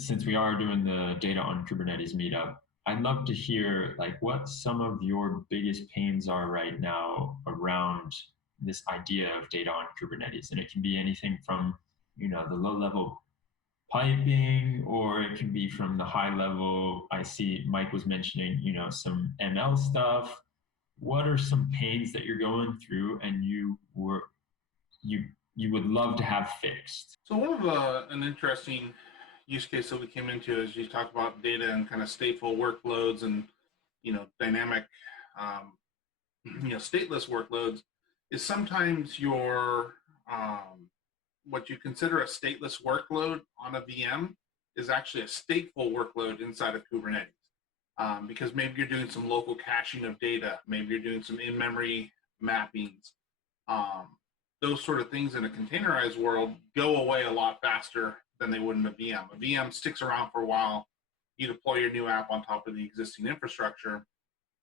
since we are doing the data on Kubernetes meetup, I'd love to hear like what some of your biggest pains are right now around this idea of data on Kubernetes. And it can be anything from, the low level piping, or it can be from the high level. I see Mike was mentioning, some ML stuff. What are some pains that you're going through and you you would love to have fixed? So one of an interesting use case that we came into is you talk about data and kind of stateful workloads and dynamic stateless workloads is sometimes your what you consider a stateless workload on a VM is actually a stateful workload inside of Kubernetes. Because maybe you're doing some local caching of data, maybe you're doing some in-memory mappings. Those sort of things in a containerized world go away a lot faster than they would in a VM. A VM sticks around for a while. You deploy your new app on top of the existing infrastructure.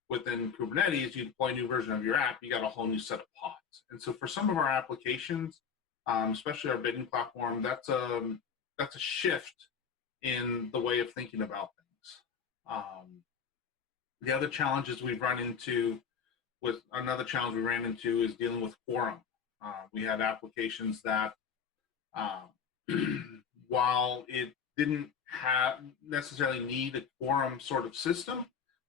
Within Kubernetes, you deploy a new version of your app, you got a whole new set of pods. And so for some of our applications, especially our bidding platform, that's a shift in the way of thinking about things. The other challenges we've run into another challenge we ran into is dealing with quorum. We had applications that, while it didn't necessarily need a quorum sort of system,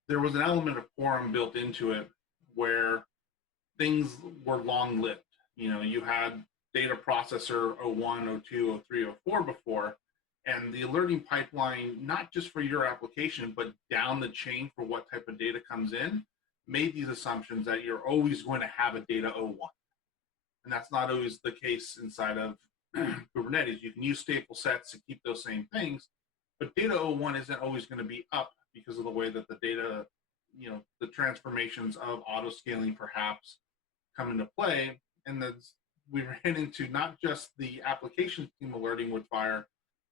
there was an element of quorum built into it where things were long-lived. You had data processor 01, 02, 03, 04 before, and the alerting pipeline, not just for your application, but down the chain for what type of data comes in, made these assumptions that you're always going to have a data 01. And that's not always the case inside of Kubernetes. You can use stateful sets to keep those same things, but data 01 isn't always going to be up because of the way that the data, the transformations of auto scaling perhaps come into play. And we ran into not just the application team alerting would fire,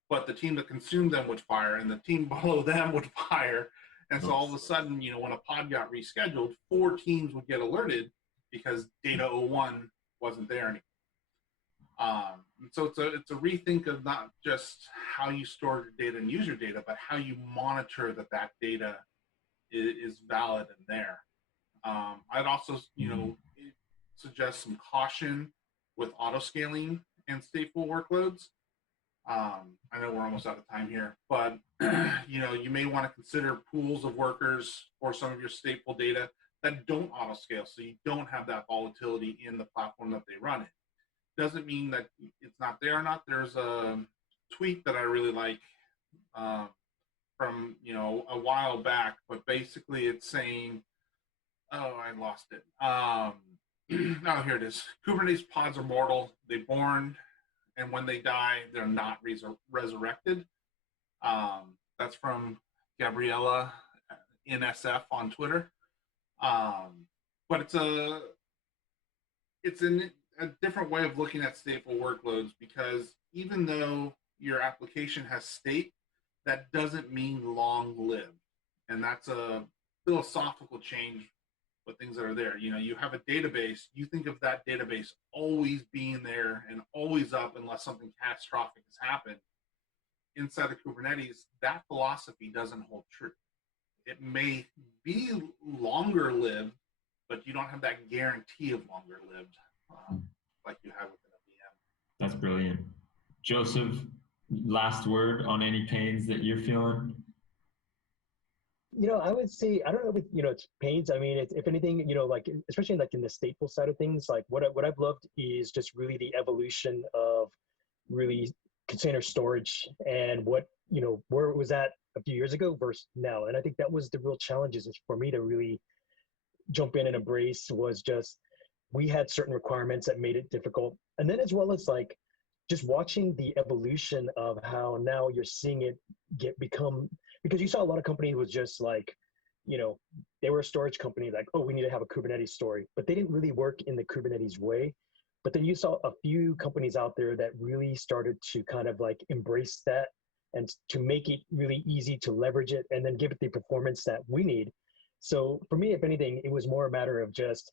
but the team that consumed them would fire, and the team below them would fire. And so all of a sudden, when a pod got rescheduled, 4 teams would get alerted because data 01 wasn't there anymore. So it's a rethink of not just how you store your data and use your data, but how you monitor that data is valid and there. I'd also, suggest some caution with auto scaling and stateful workloads. I know we're almost out of time here, but you may want to consider pools of workers for some of your stateful data that don't auto scale, so you don't have that volatility in the platform that they run it. Doesn't mean that it's not there or not. There's a tweet that I really like from a while back, but basically it's saying, oh, I lost it. Now here it is. Kubernetes pods are mortal. They're born, and when they die, they're not resurrected. That's from Gabriella NSF on Twitter. But it's a different way of looking at stateful workloads, because even though your application has state, that doesn't mean long-lived. And that's a philosophical change with things that are there. You have a database, you think of that database always being there and always up unless something catastrophic has happened. Inside of Kubernetes, that philosophy doesn't hold true. It may be longer lived, but you don't have that guarantee of longer lived like you have within a VM. That's brilliant. Joseph, last word on any pains that you're feeling? I would say, I don't know if it's pains. I mean, if anything, like, especially like in the stateful side of things, like what I've loved is just really the evolution of really container storage and where it was at a few years ago versus now. And I think that was the real challenges for me to really jump in and embrace, was just, we had certain requirements that made it difficult. And then as well as like just watching the evolution of how now you're seeing it become, because you saw a lot of companies was just like, they were a storage company, like, oh, we need to have a Kubernetes story, but they didn't really work in the Kubernetes way. But then you saw a few companies out there that really started to kind of like embrace that and to make it really easy to leverage it and then give it the performance that we need. So for me, if anything, it was more a matter of just,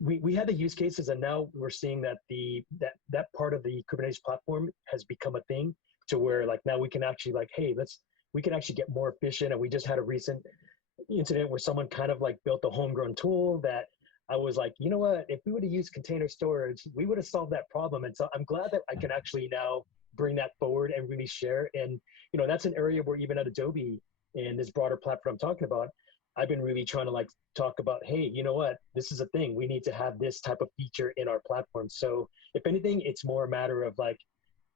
we had the use cases, and now we're seeing that that part of the Kubernetes platform has become a thing, to where like now we can actually like, hey, we can actually get more efficient. And we just had a recent incident where someone kind of like built a homegrown tool that I was like, you know what, if we would have used container storage, we would have solved that problem. And so I'm glad that I can actually now bring that forward and really share. And, that's an area where even at Adobe and this broader platform I'm talking about, I've been really trying to like talk about, hey, you know what, this is a thing. We need to have this type of feature in our platform. So if anything, it's more a matter of like,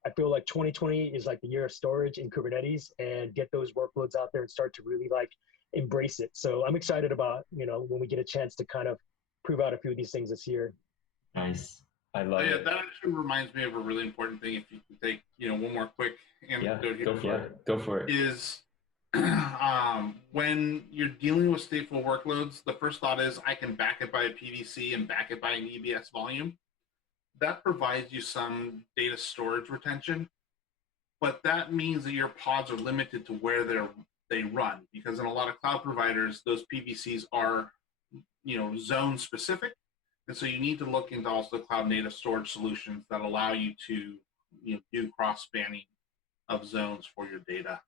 I feel like 2020 is like the year of storage in Kubernetes and get those workloads out there and start to really like embrace it. So I'm excited about, when we get a chance to kind of prove out a few of these things this year. Nice. I Oh, love yeah, it. that actually reminds me of a really important thing. If you can take, one more quick Yeah, anecdote here, go for it. Go for it. is when you're dealing with stateful workloads, the first thought is I can back it by a PVC and back it by an EBS volume. That provides you some data storage retention, but that means that your pods are limited to where they run, because in a lot of cloud providers, those PVCs are, zone specific. And so you need to look into also cloud native storage solutions that allow you to do cross spanning of zones for your data.